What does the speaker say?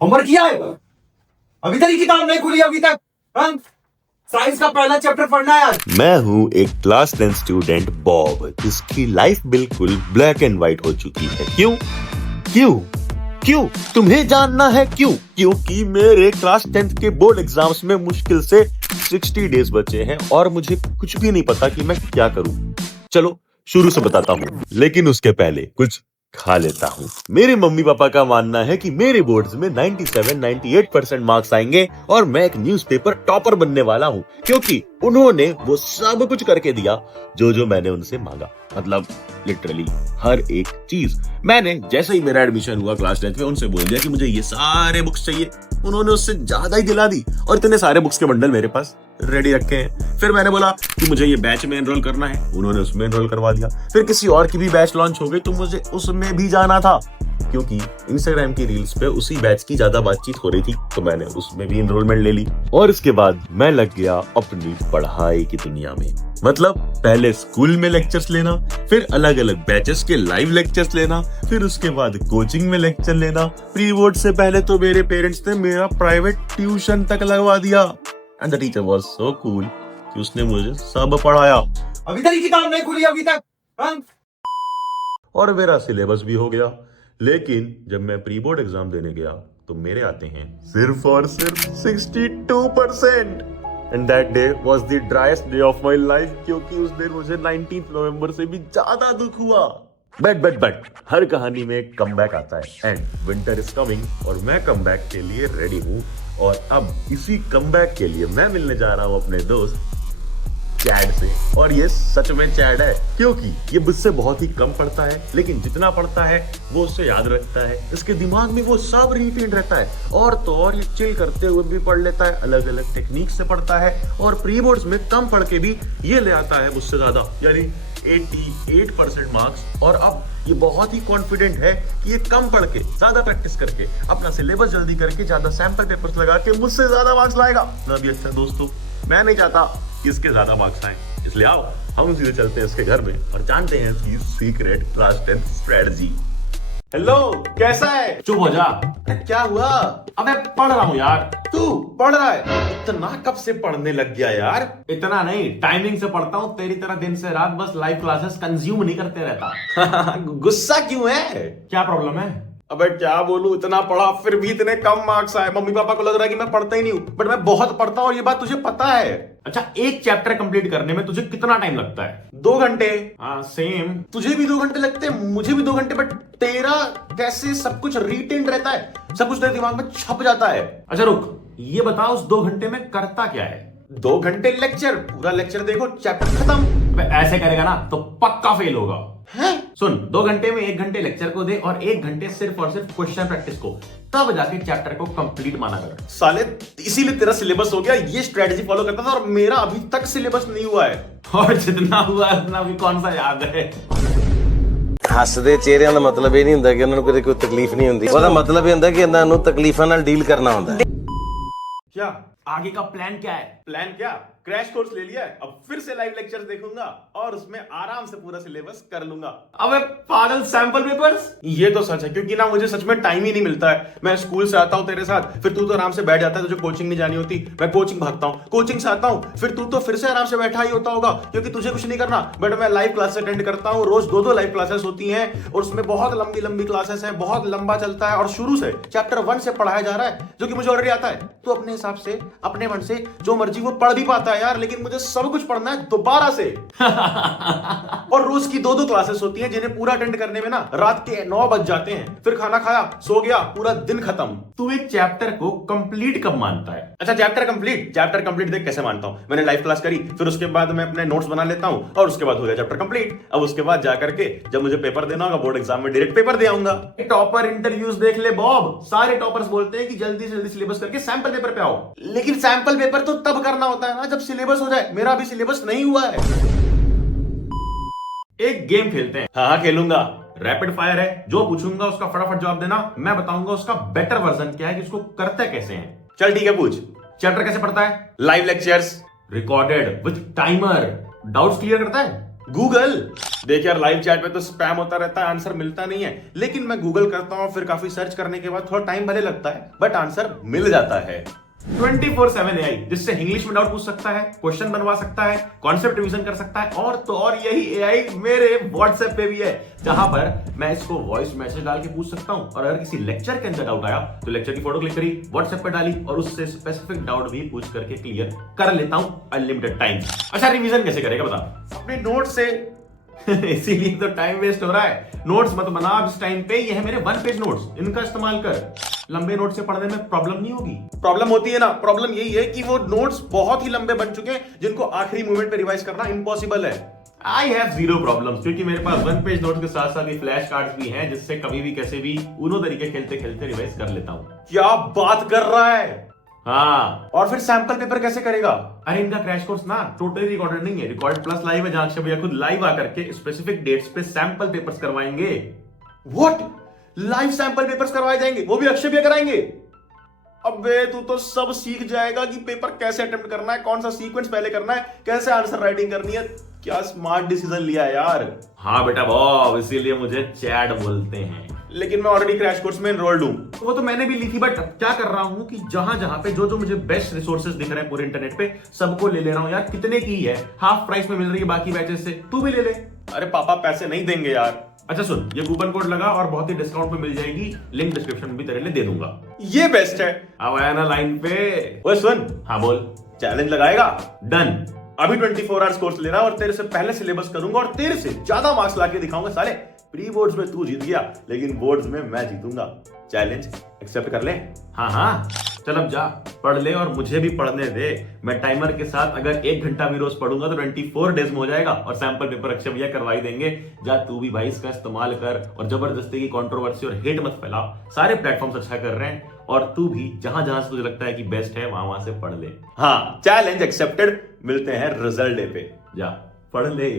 Homework किया है? अभी तक किताब नहीं खुली अभी तक। हाँ? साइंस का पहला चैप्टर पढ़ना है आज। मैं हूँ एक क्लास 10 स्टूडेंट बॉब, जिसकी लाइफ बिल्कुल ब्लैक एंड व्हाइट हो चुकी है। क्यों क्यों क्यों तुम्हें जानना है क्यों? क्योंकि मेरे क्लास 10th के बोर्ड एग्जाम्स में मुश्किल से 60 डेज बचे हैं और मुझे कुछ भी नहीं पता कि मैं क्या करूं। चलो शुरू से बताता हूँ, लेकिन उसके पहले कुछ खा लेता हूँ। मेरे मम्मी पापा का मानना है कि मेरे बोर्ड्स में 97-98% मार्क्स आएंगे और मैं एक न्यूज़पेपर टॉपर बनने वाला हूँ, क्योंकि उन्होंने वो सब कुछ करके दिया जो मैंने उनसे मांगा। मतलब लिटरली हर एक चीज। मैंने जैसे ही मेरा एडमिशन हुआ क्लास 10th में, उनसे बोल दिया कि मुझे ये सारे बुक्स चाहिए। उन्होंने उससे ज्यादा ही दिला दी और इतने सारे बुक्स के बंडल मेरे पास रेडी रखे हैं। फिर मैंने बोला कि मुझे ये बैच में एनरोल करना है, उन्होंने उसमें एनरोल करवा दिया। फिर किसी और की भी बैच लॉन्च हो गई तो मुझे उसमें भी जाना था, क्योंकि इंस्टाग्राम की रील्स पे उसी बैच की ज्यादा बातचीत हो रही थी, तो मैंने उसमें भी एनरोलमेंट ले ली। और इसके बाद मैं लग गया अपनी पढ़ाई की दुनिया में। मतलब पहले स्कूल में लेक्चर्स लेना, फिर अलग अलग बैचेस के लाइव लेक्चर्स लेना, फिर उसके बाद कोचिंग में लेक्चर लेना। प्री बोर्ड से पहले तो मेरे पेरेंट्स ने मेरा प्राइवेट ट्यूशन तक लगवा दिया। And the teacher was so cool कि उसने मुझे सब पढ़ाया। अभी तक किताब नहीं खुली अभी तक। हाँ? और मेरा सिलेबस भी हो गया। लेकिन जब मैं प्री बोर्ड एग्जाम देने गया तो मेरे आते हैं सिर्फ और सिर्फ 62%। And that day was the driest day of my life, क्योंकि उस दिन मुझे 19 नवंबर से भी ज्यादा दुख हुआ। बट हर कहानी में एक कमबैक आता है एंड विंटर इज कमिंग और मैं कमबैक के लिए रेडी हूँ। और अब इसी कमबैक के लिए मैं मिलने जा रहा हूँ अपने दोस्त चैड से। और ये सच में चैड है, क्योंकि ये मुझसे बहुत ही कम पढ़ता है, लेकिन जितना पढ़ता है वो उससे याद रखता है। इसके दिमाग में वो सब रिटेन रहता है। और तो और ये चिल करते हुए भी पढ़ लेता है, अलग अलग टेक्निक से पढ़ता है और प्री बोर्ड्स में कम पढ़ के भी ये ले आता है मुझसे ज्यादा, यानी 88% मार्क्स। और अब ये बहुत ही कॉन्फिडेंट है कि ये कम पढ़ के, ज्यादा प्रैक्टिस करके, अपना सिलेबस जल्दी करके, ज्यादा सैंपल पेपर्स लगा के मुझसे ज्यादा मार्क्स लाएगा। ना भी अच्छा दोस्तों, मैं नहीं चाहता कि इसके ज्यादा मार्क्स आए, इसलिए आओ हम सीधे चलते हैं इसके घर में और जानते हैं इसकी सीक्रेट क्लास 10 स्ट्रेटजी। हेलो, कैसा है? चुप हो जा। क्या हुआ? अबे पढ़ रहा हूँ यार। तू पढ़ रहा है? इतना कब से पढ़ने लग गया यार? इतना नहीं, टाइमिंग से पढ़ता हूँ तेरी तरह दिन से रात, बस लाइव क्लासेस कंज्यूम नहीं करते रहता। गुस्सा क्यों है? क्या प्रॉब्लम है? अबे क्या बोलूं, इतना पढ़ा फिर भी इतने कम मार्क्स आए। मम्मी पापा को लग रहा है कि मैं पढ़ता ही नहीं हूं, बट मैं बहुत पढ़ता हूं और ये बात तुझे पता है। अच्छा, एक चैप्टर कंप्लीट करने में तुझे कितना टाइम लगता है? 2 घंटे। हाँ सेम। तुझे भी 2 घंटे लगते हैं, मुझे भी 2 घंटे, बट तेरा कैसे सब कुछ रिटेन रहता है, सब कुछ तेरे दिमाग में छप जाता है। अच्छा रुक, ये बताओ उस 2 घंटे में करता क्या है? 2 घंटे लेक्चर, पूरा लेक्चर देखो, चैप्टर खत्म। अबे ऐसे करेगा ना तो पक्का फेल होगा। हैं? सुन, 2 घंटे में 1 घंटे लेक्चर को दे और 1 घंटे सिर्फ और सिर्फ क्वेश्चन प्रैक्टिस को, तब जाके चैप्टर को कंप्लीट माना कर। साले इसीलिए तेरा सिलेबस हो गया। ये स्ट्रेटजी फॉलो करता था और मेरा अभी तक सिलेबस नहीं हुआ है। और जितना हुआ उतना भी कौन सा याद है? ਹੱਸਦੇ ਚਿਹਰਿਆਂ ਦਾ ਮਤਲਬ ਇਹ ਨਹੀਂ ਹੁੰਦਾ ਕਿ ਉਹਨਾਂ ਨੂੰ ਕਦੇ ਕੋਈ ਤਕਲੀਫ ਨਹੀਂ ਹੁੰਦੀ। ਉਹਦਾ ਮਤਲਬ ਇਹ ਹੁੰਦਾ ਕਿ ਇਹਨਾਂ ਨੂੰ ਤਕਲੀਫਾਂ ਨਾਲ ਡੀਲ ਕਰਨਾ ਹੁੰਦਾ ਹੈ। क्या आगे का प्लान क्या है? प्लान? क्या क्रैश कोर्स ले लिया है, अब फिर से लाइव लेक्चर्स देखूंगा और उसमें आराम से पूरा सिलेबस कर लूंगा। अबे पागल, सैंपल पेपर्स? ये तो सच है, क्योंकि ना मुझे सच में टाइम ही नहीं मिलता है। मैं स्कूल से आता हूँ तेरे साथ, फिर तू तो आराम से बैठ जाता है, तुझे कोचिंग नहीं जानी होती। मैं कोचिंग भागता हूँ, कोचिंग से आता हूँ, फिर तू तो फिर से आराम से बैठा ही होता होगा क्योंकि तुझे कुछ नहीं करना। बट मैं लाइव क्लास अटेंड करता हूँ, रोज 2 लाइव क्लासेस होती हैं और उसमें बहुत लंबी लंबी क्लासेस हैं, बहुत लंबा चलता है और शुरू से चैप्टर 1 से पढ़ाया जा रहा है, जो कि मुझे ऑलरेडी आता है। तो अपने हिसाब से, अपने मन से जो मर्जी वो पढ़ भी पाता है यार, लेकिन मुझे सब कुछ पढ़ना है दोबारा से। और रोज की 2 क्लासेस होती हैं, जिन्हें पूरा अटेंड करने में ना रात के 9 बज जाते हैं। फिर खाना खाया, सो गया, पूरा दिन खत्म। तू एक चैप्टर को कंप्लीट कब मानता है? अच्छा, चैप्टर कंप्लीट देख कैसे मानता हूं? मैंने लाइव क्लास करी, फिर उसके बाद मैं अपने नोट्स बना लेता हूं और उसके बाद हो गया चैप्टर कंप्लीट। अब उसके बाद जाकर के जब मुझे पेपर देना होगा बोर्ड एग्जाम में, डायरेक्ट पेपर दे आऊंगा। टॉपर इंटरव्यूज देख ले बॉब, सारे टॉपर्स बोलते हैं कि जल्दी से जल्दी सिलेबस करके सैंपल पेपर पे आओ। लेकिन सैंपल पेपर तो तब करना होता है ना जब सिलेबस हो जाए। मेरा अभी सिलेबस नहीं हुआ है। एक गेम खेलते हैं। हाँ खेलूंगा। रैपिड फायर है, जो पूछूंगा उसका फटाफट जवाब देना, मैं बताऊंगा उसका बेटर वर्जन क्या है कि उसको करते कैसे हैं। चल ठीक है, पूछ। चैप्टर कैसे पढ़ता है? Live lectures. Recorded with timer. Doubts clear करता है? गूगल। देख यार, लाइव चैट पे तो स्पैम होता रहता है, आंसर मिलता नहीं है, लेकिन मैं गूगल करता हूँ, फिर काफी सर्च करने के बाद थोड़ा टाइम भले लगता है, बट आंसर मिल जाता है। 24/7 AI, जिससे इंग्लिश में डाउट पूछ सकता है, क्वेश्चन बनवा सकता है, कॉन्सेप्ट रिवीजन कर सकता है, और तो और यही AI मेरे व्हाट्सएप पे भी है, जहां पर मैं इसको वॉइस मैसेज डाल के पूछ सकता हूं, और अगर किसी लेक्चर के अंदर डाउट आया तो लेक्चर की फोटो क्लिक करी, व्हाट्सएप पे डाली, और उससे स्पेसिफिक डाउट भी पूछ करके क्लियर कर लेता हूं अनलिमिटेड टाइम। अच्छा, रिवीजन कैसे करेगा बता? अपने नोट से। इसीलिए तो टाइम वेस्ट हो रहा है। नोट्स मत बना अब इस टाइम पे, ये है मेरे 1 पेज नोट्स, इनका इस्तेमाल कर। लंबे नोट से पढ़ने में प्रॉब्लम नहीं होगी। प्रॉब्लम होती है ना, प्रॉब्लम यही है कि वो नोट्स बहुत ही लंबे बन चुके हैं, जिनको आखिरी मोमेंट पे रिवाइज करना इम्पॉसिबल है। आई हैव जीरो प्रॉब्लम्स, क्योंकि मेरे पास 1 पेज नोट के साथ साथ फ्लैश कार्ड्स भी हैं, जिससे कभी भी कैसे भी उनो तरीके खेलते खेलते रिवाइज कर लेता हूँ। क्या बात कर रहा है? हाँ। और फिर सैंपल पेपर कैसे करेगा? अरे इनका क्रैश कोर्स ना टोटली रिकॉर्डेड नहीं है, रिकॉर्ड प्लस लाइव है, जहां अक्षय भैया खुद लाइव आकर के स्पेसिफिक डेट्स पे सैंपल पेपर्स करवाएंगे। व्हाट? लाइव सैंपल पेपर्स करवाए जाएंगे, वो भी अक्षय भैया कराएंगे? अबे तू तो सब सीख जाएगा कि पेपर कैसे अटेम्प्ट करना है, कौन सा सीक्वेंस पहले करना है, कैसे आंसर राइटिंग करनी है। क्या स्मार्ट डिसीजन लिया है यार। हाँ बेटा बॉब, इसीलिए मुझे चैट बोलते हैं। लेकिन मैं ऑलरेडी क्रैश कोर्स में एनरोल्ड हूं। वो तो मैंने भी ली थी, बट क्या कर रहा हूं कि जहां जहां पे जो मुझे बेस्ट रिसोर्सेज दिख रहे हैं पूरे इंटरनेट पे, सबको ले ले रहा हूं यार। कितने की है? हाफ प्राइस में मिल रही है बाकी बैचेस से, तू भी ले ले। अरे पापा पैसे नहीं देंगे यार। अच्छा सुन, ये कूपन कोड लगा और बहुत ही डिस्काउंट पे मिल जाएगी, लिंक डिस्क्रिप्शन में भी तेरे लिए दे दूंगा। ये बेस्ट है। अब आया ना लाइन पे। ओए सुन। हाँ बोल। चैलेंज लगाएगा? डन। अभी 24 आवर्स कोर्स ले रहा और तेरे से पहले सिलेबस करूंगा और तेरे से ज्यादा मार्क्स लाके दिखाऊंगा। साले प्री बोर्ड्स में तू जीत गया, लेकिन बोर्ड्स में मैं जीतूंगा। चैलेंज एक्सेप्ट कर ले? हाँ हाँ, चल अब जा पढ़ ले और मुझे भी पढ़ने दे। मैं टाइमर के साथ अगर 1 घंटा भी रोज पढ़ूंगा तो 24 डेज में हो जाएगा, और सैंपल पेपर अक्षय भैया करवाई देंगे। जा तू भी भाई इसका इस्तेमाल कर, और जबरदस्ती की कंट्रोवर्सी और हेट मत फैला। सारे प्लेटफॉर्म्स अच्छा कर रहे हैं, और तू भी जहां जहां से तुझे लगता है कि बेस्ट है वहां से पढ़ ले। हाँ, चैलेंज एक्सेप्टेड। मिलते हैं रिजल्ट डे पे। जा पढ़ ले।